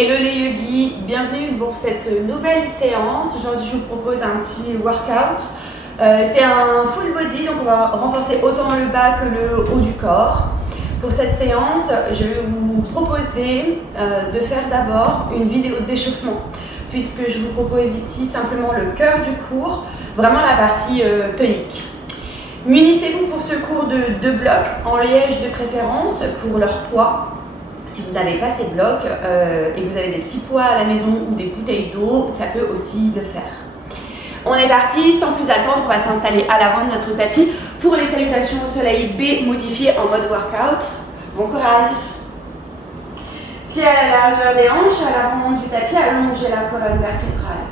Hello les yogis, bienvenue pour cette nouvelle séance. Aujourd'hui je vous propose un petit workout. C'est un full body, donc on va renforcer autant le bas que le haut du corps. Pour cette séance, je vais vous proposer de faire d'abord une vidéo d'échauffement, puisque je vous propose ici simplement le cœur du cours, vraiment la partie tonique. Munissez-vous pour ce cours de 2 blocs en liège de préférence pour leur poids. Si vous n'avez pas ces blocs et que vous avez des petits poids à la maison ou des bouteilles d'eau, ça peut aussi le faire. On est parti, sans plus attendre, on va s'installer à l'avant de notre tapis pour les salutations au soleil B modifiées en mode workout. Bon courage. Pieds à la largeur des hanches, à l'avant du tapis, allongez la colonne vertébrale.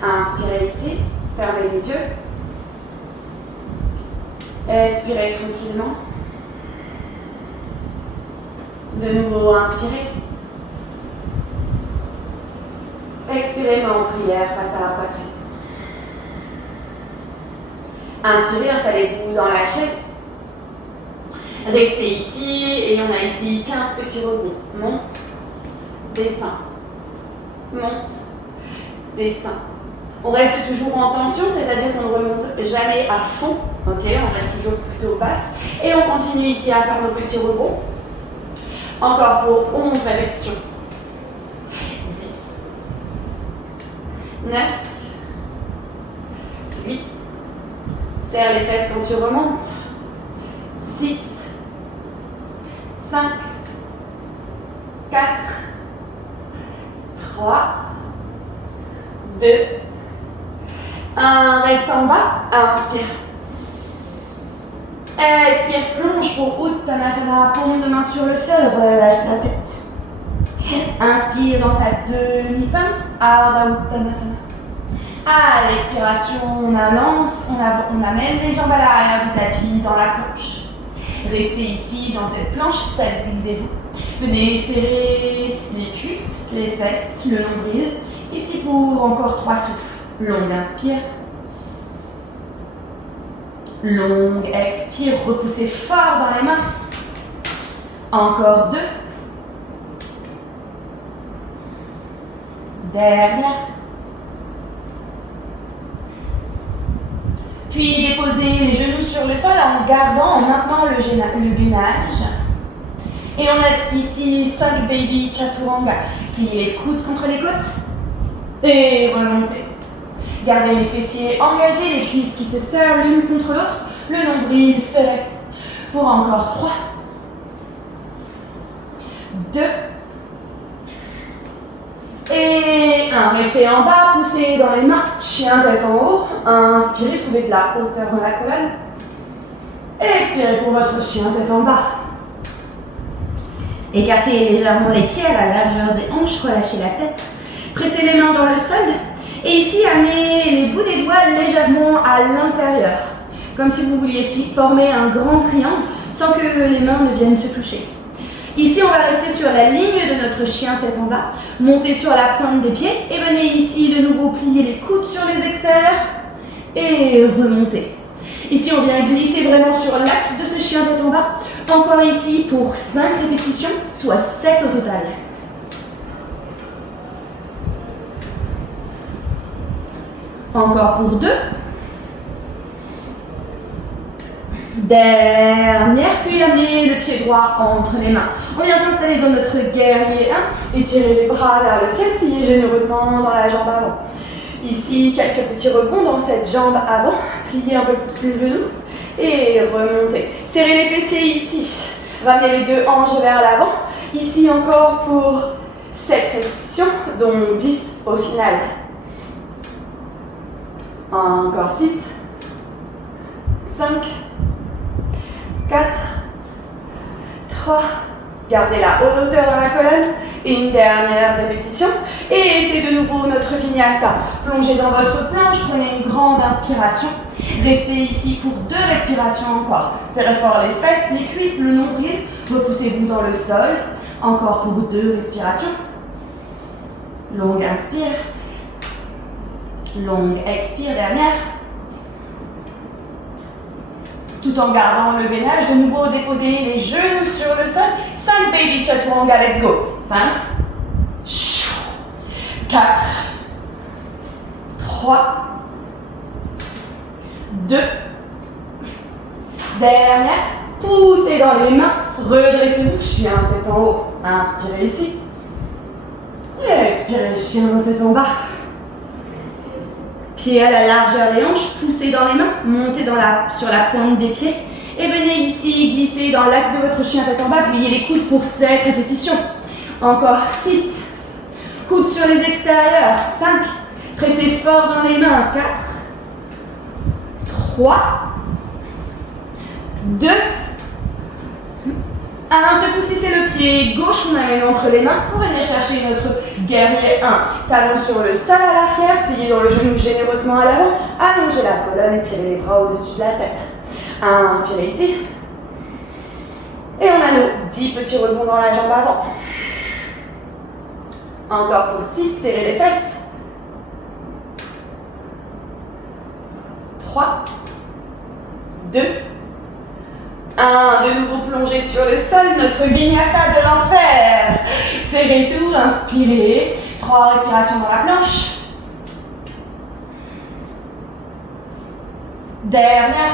Inspirez ici, fermez les yeux. Expirez tranquillement. De nouveau, inspirez. Expirez, main en prière face à la poitrine. Inspirez, installez-vous dans la chaise. Restez ici et on a ici 15 petits rebonds. Monte, descend, monte, descend. On reste toujours en tension, c'est-à-dire qu'on ne remonte jamais à fond. Ok, on reste toujours plutôt basse. Et on continue ici à faire nos petits rebonds. Encore pour 11 répétitions. 10, 9, 8, serre les fesses quand tu remontes. 6, 5, 4, 3, 2, 1. Reste en bas, inspire. Expire, plonge pour Uttanasana, paume de main sur le sol, relâche la tête. Inspire dans ta demi-pince, Ardha Uttanasana. À l'expiration, on avance, on amène les jambes à l'arrière du tapis dans la planche. Restez ici dans cette planche, stabilisez-vous. Venez serrer les cuisses, les fesses, le nombril. Ici pour encore 3 souffles. Longue inspire. Longue expire, repoussez fort dans les mains. Encore 2. Dernière. Puis déposez les genoux sur le sol en maintenant le gainage. Et on a ici 5 baby chaturanga. Pliez les coudes contre les côtes. Et remontez. Gardez les fessiers engagés, les cuisses qui se serrent l'une contre l'autre, le nombril serré. Pour encore 3, 2, et 1. Restez en bas, poussez dans les mains, chien tête en haut. Inspirez, trouvez de la hauteur dans la colonne. Et expirez pour votre chien tête en bas. Écartez légèrement les pieds à la largeur des hanches, relâchez la tête. Pressez les mains dans le sol. Et ici, amenez les bouts des doigts légèrement à l'intérieur, comme si vous vouliez former un grand triangle sans que les mains ne viennent se toucher. Ici, on va rester sur la ligne de notre chien tête en bas, montez sur la pointe des pieds et venez ici de nouveau plier les coudes sur les extérieurs et remonter. Ici, on vient glisser vraiment sur l'axe de ce chien tête en bas. Encore ici pour 5 répétitions, soit 7 au total. Encore pour 2. Dernière, puis amenez le pied droit entre les mains. On vient s'installer dans notre guerrier 1, étirez les bras vers le ciel, pliez généreusement dans la jambe avant. Ici, quelques petits rebonds dans cette jambe avant, pliez un peu plus le genou et remontez. Serrez les fessiers ici, ramenez les 2 hanches vers l'avant. Ici encore pour 7 répétitions, dont 10 au final. Encore 6, 5, 4, 3, gardez la hauteur dans la colonne, une dernière répétition, et c'est de nouveau notre vinyasa. Plongez dans votre planche, prenez une grande inspiration, restez ici pour 2 respirations encore. Serrez fort les fesses, les cuisses, le nombril, repoussez-vous dans le sol, encore pour 2 respirations. Longue inspire. Longue expire, dernière. Tout en gardant le gainage, de nouveau déposez les genoux sur le sol. 5 baby chaturanga, let's go. 5, 4, 3, 2, dernière, poussez dans les mains, redressez-vous, chien tête en haut, inspirez ici, expirez, chien tête en bas, pieds à la largeur des hanches, poussez dans les mains, montez sur la pointe des pieds, et venez ici glisser dans l'axe de votre chien tête en bas, pliez les coudes pour 7 répétitions, encore 6, coudes sur les extérieurs, 5, pressez fort dans les mains, 4, 3, 2, 1. Ce coup-ci, c'est le pied gauche qu'on amène entre les mains pour venir chercher notre guerrier 1. Talon sur le sol à l'arrière, plié dans le genou généreusement à l'avant, allongez la colonne et tirez les bras au-dessus de la tête. Inspirez ici. Et on a nos 10 petits rebonds dans la jambe avant. Encore pour 6, serrez les fesses. 3, 2, 1, de nouveau plongez sur le sol, notre vinyasa de l'enfer. Serrez tout, inspirez. 3 respirations dans la planche. Dernière.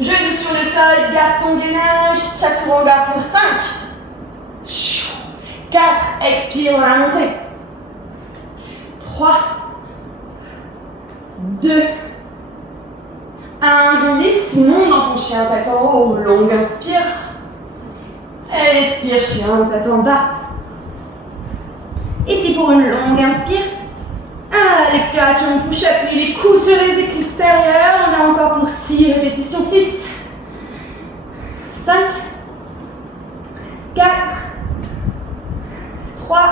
Genoux sur le sol, garde ton gainage, chaturanga pour 5. 4, expire dans la montée. 3, 2, 1, glisse, monte dans ton chien tête en haut, longue inspire. Expire, chien tête en bas. Ici pour une longue inspire. À l'expiration, push-up, les coudes sur les extérieurs. On a encore pour 6 répétitions. 6, 5, 4, 3,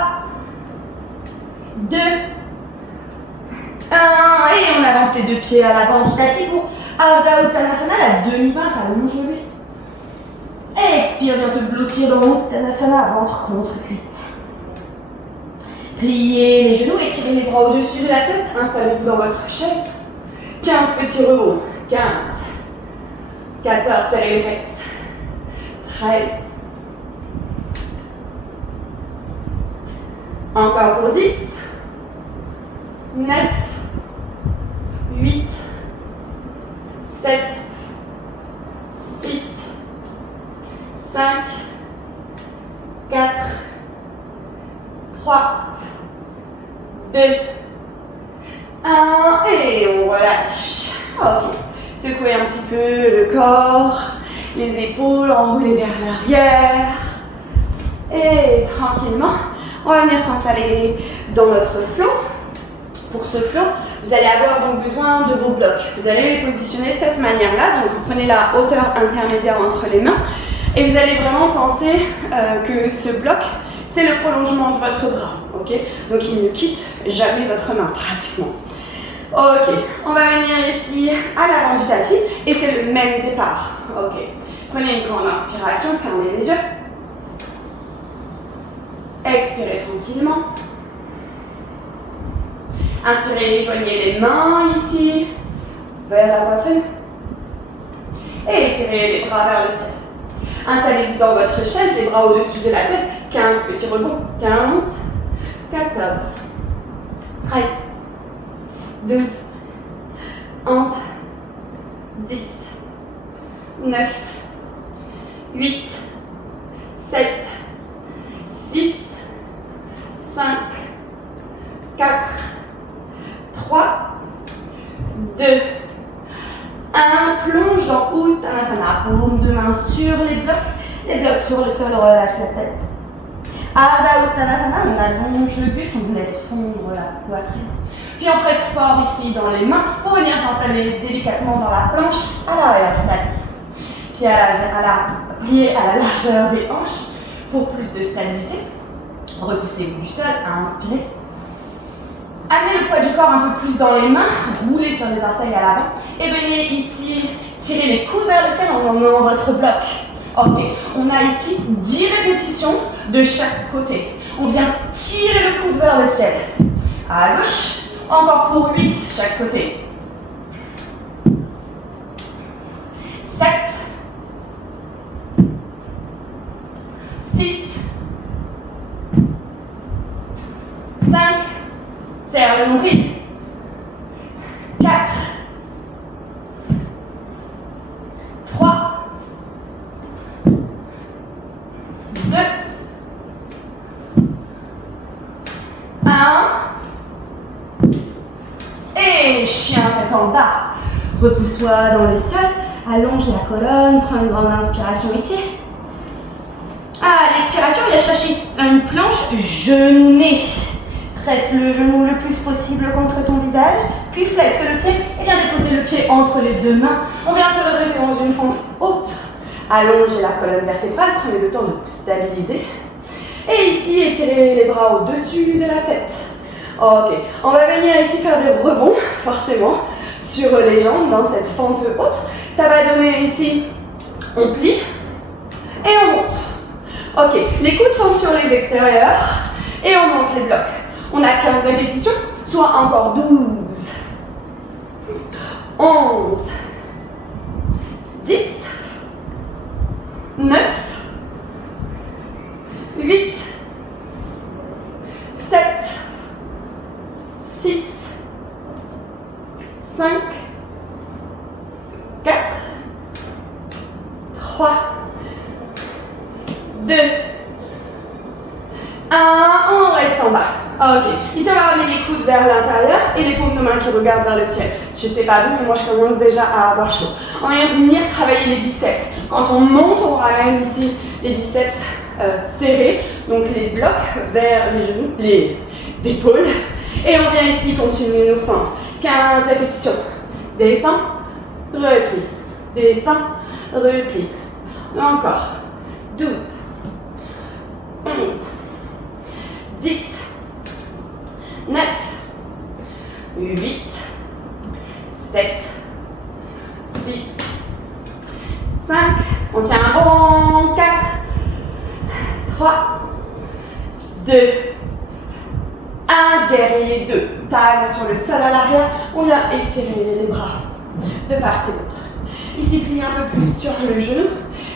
2, 1. Et on avance les deux pieds à l'avant du tapis pour Ardha Uttanasana, la demi-pince, ça allonge le buste. Et expire, viens te blottir dans Uttanasana, ventre contre cuisse. Pliez les genoux, étirez les bras au-dessus de la tête, installez-vous dans votre chaise. 15 petits rebonds. 15, 14, serrez les fesses. 13. Encore pour 10. 9, 8, 7, 6, 5, 4, 3, 2, 1, et on relâche. Ok, secouez un petit peu le corps, les épaules, enroulez vers l'arrière. Et tranquillement, on va venir s'installer dans notre flow. Pour ce flow, vous allez avoir donc besoin de vos blocs. Vous allez les positionner de cette manière-là. Donc vous prenez la hauteur intermédiaire entre les mains et vous allez vraiment penser que ce bloc, c'est le prolongement de votre bras. Okay, donc il ne quitte jamais votre main, pratiquement. Ok, on va venir ici à l'avant du tapis et c'est le même départ. Ok, prenez une grande inspiration, fermez les yeux. Expirez tranquillement. Inspirez, joignez les mains ici, vers la poitrine. Et étirez les bras vers le ciel. Installez-vous dans votre chaise, les bras au-dessus de la tête. 15 petits rebonds. 15, 14, 13, 12, 11, 10, 9, 8, 7, 6, 5, 4, 3, 2, 1. Plonge dans Uttanasana. Paume de main sur les blocs sur le sol, relâche la tête. Ardha Uttanasana, on allonge le buste, on vous laisse fondre la poitrine. Puis on presse fort ici dans les mains pour venir s'installer délicatement dans la planche à l'arrière du tapis. Puis plié à la largeur des hanches pour plus de stabilité. Repoussez-vous du sol, inspirez. Amenez le poids du corps un peu plus dans les mains, roulez sur les orteils à l'avant et venez ici tirer les coudes vers le ciel en emmenant votre bloc. Ok, on a ici 10 répétitions de chaque côté. On vient tirer le coude vers le ciel. À gauche, encore pour 8 chaque côté. 7, 6, serre le nombril. 4, 3, 2, 1. Et chien tête en bas. Repousse-toi dans le sol. Allonge la colonne. Prends une grande inspiration ici. À l'expiration, viens chercher une planche genounée. Presse le genou le plus possible contre ton visage. Puis flexe le pied et viens déposer le pied entre les deux mains. On vient se redresser dans une fente haute. Allongez la colonne vertébrale. Prenez le temps de vous stabiliser. Et ici, étirez les bras au-dessus de la tête. Ok, on va venir ici faire des rebonds, forcément, sur les jambes dans cette fente haute. Ça va donner ici, on plie et on monte. Ok, les coudes sont sur les extérieurs et on monte les blocs. On a 15 répétitions, soit encore 12, 11, 10, 9, 8, 7, 6, 5, 4, 3, 2, 1, on reste en bas. Ok, ici on va ramener les coudes vers l'intérieur et les paumes de main qui regardent vers le ciel. Je sais pas vous, mais moi je commence déjà à avoir chaud. On va venir travailler les biceps. Quand on monte, on ramène ici les biceps serrés, donc les blocs vers les genoux, les épaules. Et on vient ici continuer nos fentes. 15 répétitions. Descends, replie. Descends, replie. Encore. 12, 11, 10, 9, 8, 7, 6, 5, on tient un bon, 4, 3, 2, 1, guerrier 2. Talons sur le sol à l'arrière, on vient étirer les bras de part et d'autre. Ici, pliez un peu plus sur le genou.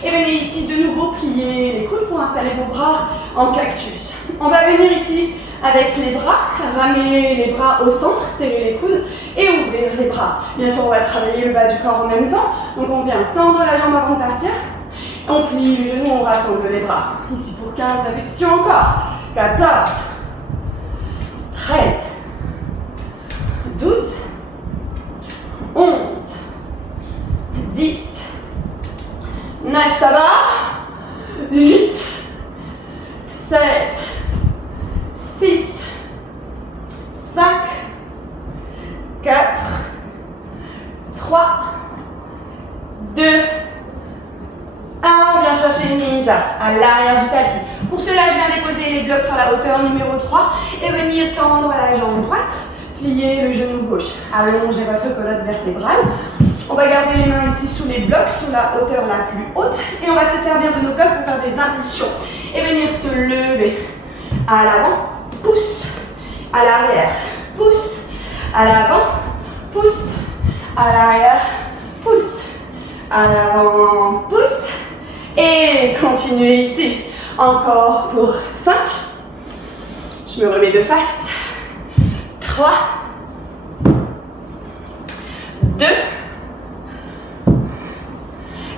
Et venez ici de nouveau plier les coudes pour installer vos bras en cactus. On va venir ici avec les bras, ramer les bras au centre, serrer les coudes et ouvrir les bras. Bien sûr, on va travailler le bas du corps en même temps. Donc on vient tendre la jambe avant de partir. On plie le genou, on rassemble les bras. Ici pour 15 répétitions encore. 14, 13, 12, 11, 10, 9, ça va? 8, 7, 6, 5, 4, 3, 2, 1. On vient chercher une ninja à l'arrière du tapis. Pour cela, je viens déposer les blocs sur la hauteur numéro 3 et venir tendre la jambe droite, plier le genou gauche, allonger votre colonne vertébrale. On va garder les mains ici sous les blocs, sous la hauteur la plus haute. Et on va se servir de nos blocs pour faire des impulsions. Et venir se lever à l'avant, pousse, à l'arrière, pousse, à l'avant, pousse, à l'arrière, pousse, à l'avant, pousse. Et continuez ici. Encore pour 5. Je me remets de face. 3, 2,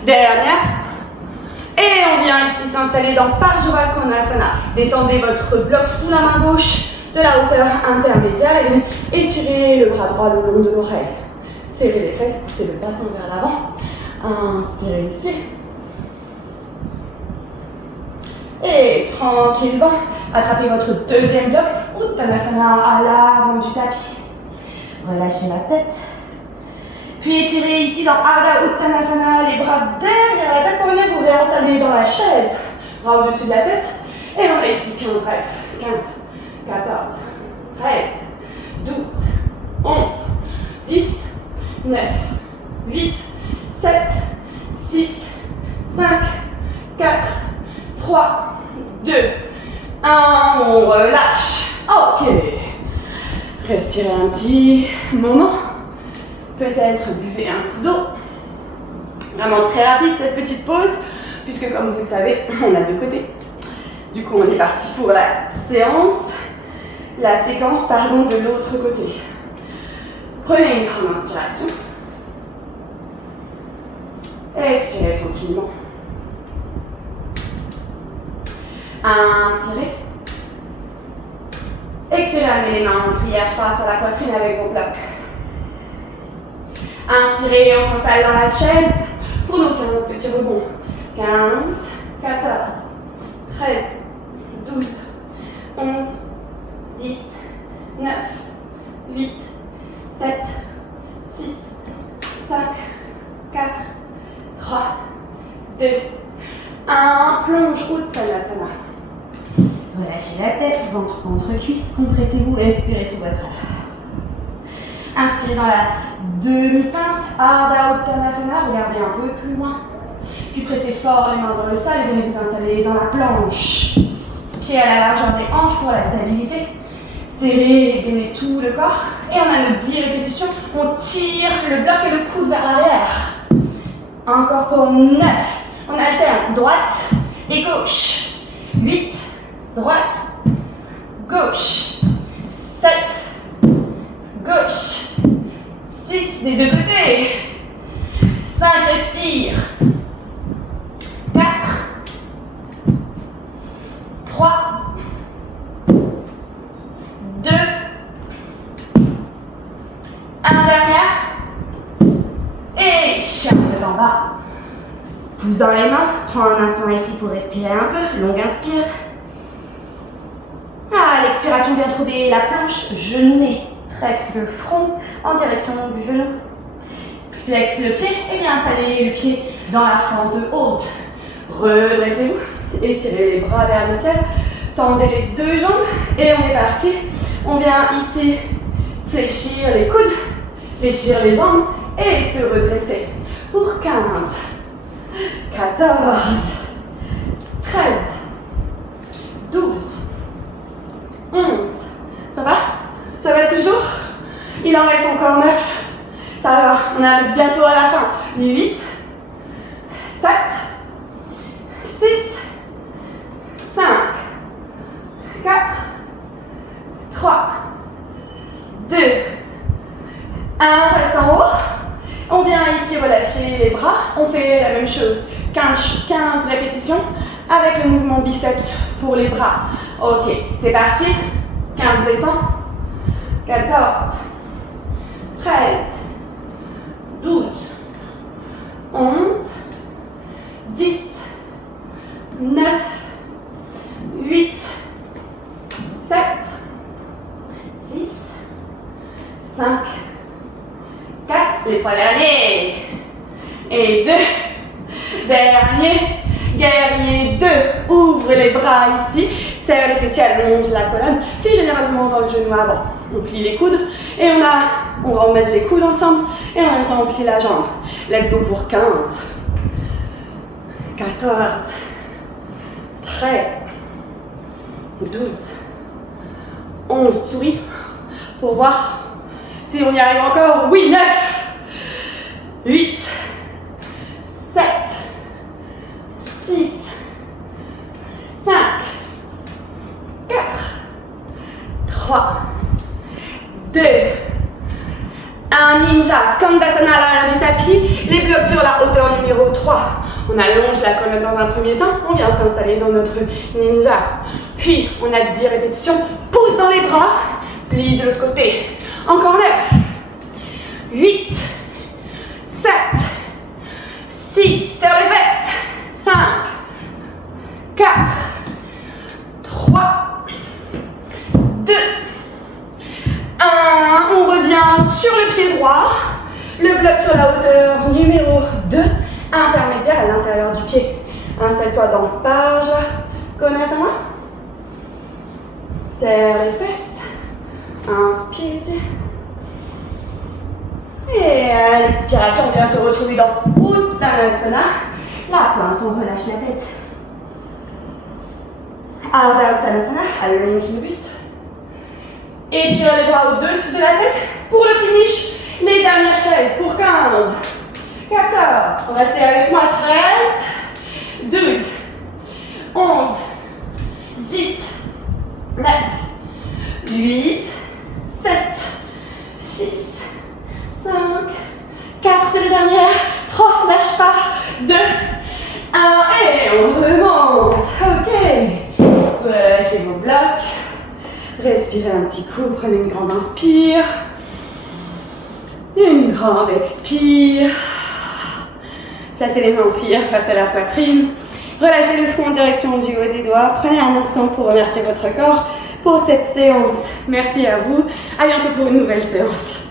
dernière. Et on vient ici s'installer dans Parjura Konasana. Descendez votre bloc sous la main gauche de la hauteur intermédiaire et étirez le bras droit le long de l'oreille. Serrez les fesses, poussez le bassin vers l'avant. Inspirez ici. Et tranquillement, attrapez votre deuxième bloc, Uttanasana à l'avant du tapis. Relâchez la tête. Puis étirez ici dans Ardha Uttanasana, les bras derrière la tête pour venir vous réinstaller dans la chaise. Bras au-dessus de la tête. Et on est ici 15 rêves. 15, 14, 13, 12, 11, 10, 9, 8, 7, 6, 5, 4, 3, 2, 1, on relâche. Ok. Respirez un petit moment. Peut-être buvez un coup d'eau. Vraiment très rapide cette petite pause, puisque comme vous le savez, on a deux côtés. Du coup, on est parti pour la séance. la séquence pardon, de l'autre côté. Prenez une grande inspiration. Expirez tranquillement. Inspirez. Expirez, amenez les mains en prière face à la poitrine avec vos blocs. Inspirez, on s'installe dans la chaise pour nos 15 petits rebonds. 15, 14, 13, 12, 11, 10, 9, 8, 7, 6, 5, 4, 3, 2, 1. Plonge Uttanasana. Relâchez la tête, ventre contre cuisse, compressez-vous et expirez tout votre air. Inspirez dans la demi-pince, Ardha Uttanasana, regardez un peu plus loin. Puis pressez fort les mains dans le sol et venez vous installer dans la planche. Pieds à la largeur des hanches pour la stabilité. Serrez et gainez tout le corps. Et on a nos 10 répétitions. On tire le bloc et le coude vers l'arrière. Encore pour 9. On alterne droite et gauche. 8. Droite, gauche, 7, gauche, 6 des deux côtés, 5, respire, 4, 3, 2, 1, dernière, et chien de en bas, pouce dans les mains, prends un instant ici pour respirer un peu, longue inspire. À l'expiration, viens trouver la planche, genouillez, presque le front en direction du genou. Flex le pied et bien installer le pied dans la fente haute. Redressez-vous, étirez les bras vers le ciel, tendez les deux jambes et on est parti. On vient ici fléchir les coudes, fléchir les jambes et se redresser pour 15, 14, 13, 12, 11. Ça va? Ça va toujours? Il en reste encore 9. Ça va, on arrive bientôt à la fin. 8, 7, 6, 5, 4, 3, 2, 1. Reste en haut. On vient ici relâcher les bras. On fait la même chose. 15 répétitions avec le mouvement biceps pour les bras. Ok, c'est parti. 15 descend. 14, 13, 12, 11, 10, 9, 8, 7, 6, 5, 4, les 3 derniers, et 2, dernier, guerrier 2, ouvre les bras ici, serre les fessiers, allonge la colonne, puis généreusement dans le genou avant. On plie les coudes et on va remettre les coudes ensemble et en même temps on plie la jambe. Let's go pour 15, 14, 13, 12, 11, souris pour voir si on y arrive encore. Oui, 9, 8, 7, 6, 5, 4, 3, 2, 1, ninja, Skandasana à l'arrière du tapis, les blocs sur la hauteur numéro 3. On allonge la colonne dans un premier temps, on vient s'installer dans notre ninja. Puis, on a 10 répétitions, pouce dans les bras, plie de l'autre côté. Encore 9, 8, 7, 6, serre les fesses, 5, 4, 3, 2, 1, on revient sur le pied droit, le bloc sur la hauteur numéro 2, intermédiaire à l'intérieur du pied. Installe-toi dans Pajla Konasana. Serre les fesses, inspire ici. Et à l'expiration, on vient se retrouver dans Uttanasana. La pince, on relâche la tête. Ardha Uttanasana, allonge le buste. Étire les bras au-dessus de la tête pour le finish. Les dernières chaises pour 15, 14, restez avec moi, 13, 12, 11, 10, 9, 8, 8, 7, 6, 5, 4, c'est la dernière, 3, lâche pas, 2, 1, et on remonte. Ok, relâchez vos blocs, respirez un petit coup, prenez une grande inspire, une grande expire, placez les mains en prière face à la poitrine, relâchez le front en direction du haut des doigts, prenez un instant pour remercier votre corps pour cette séance. Merci à vous, à bientôt pour une nouvelle séance.